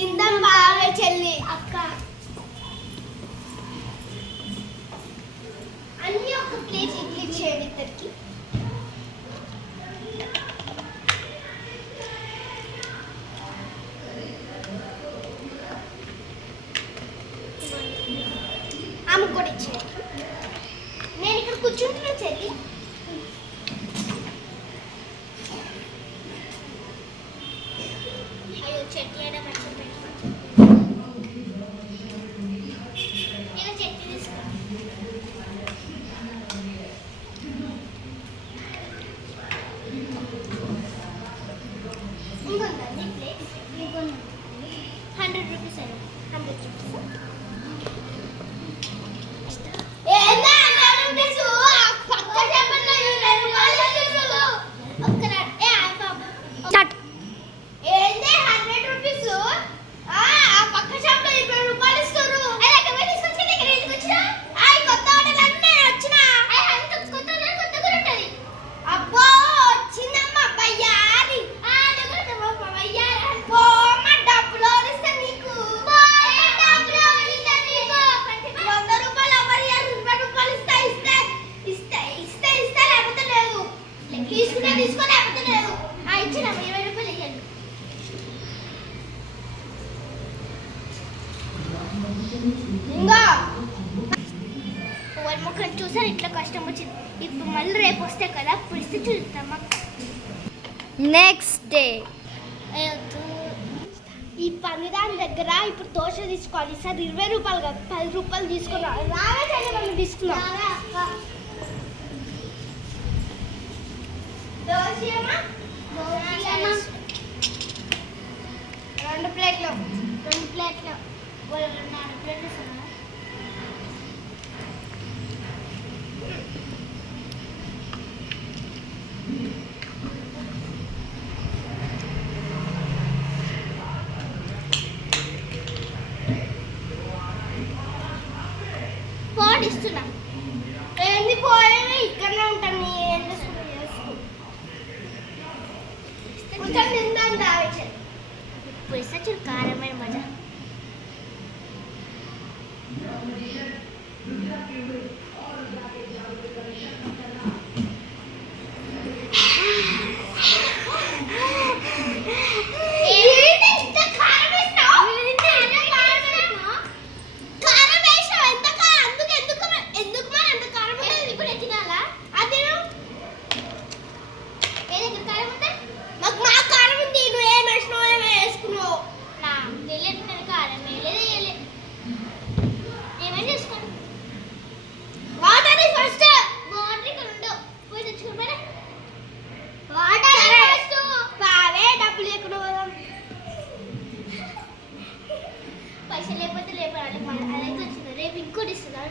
తిందాం బాగా చెల్లి అక్క. అన్ని ఒక ప్లేట్ ఇడ్లీ చేయండి ఇద్దరికి. ఆమెకు కూడా ఇచ్చేయండి. నేను ఇక్కడ కూర్చుంటున్నా చెల్లి. అయ్యో చట్నీ అయినా మంచిగా పెట్టుకోవచ్చు. నేను చట్నీ తీసుకో. ఇంకొందండి ప్లేట్. 100 రూపీస్ అయినా 100 రూపీస్. ముఖం చూసారు ఇట్లా కష్టం వచ్చింది. ఇప్పుడు మళ్ళీ రేపు వస్తే కదా పులిస్తే చూస్తామా. నెక్స్ట్ డే ఈ పనిదాని దగ్గర ఇప్పుడు దోశ తీసుకోవాలి. సార్ 20 రూపాయలు కాదు 10 రూపాయలు తీసుకున్నాం. రావే మనం తీసుకున్నాం. దోశ 2 ప్లేట్లు 4 ప్లేట్లు ఇస్తున్నా. ఏంది పోయేవి ఇక్కడనే ఉంటాను. ఏం చేసుకో కొంచెం తిందాం. దావేచే పులిస చూడు కారమైన మజా. పైసలు లేకపోతే రేపు అదైతే వచ్చింది. రేపు ఇంకోటి ఇస్తుందా.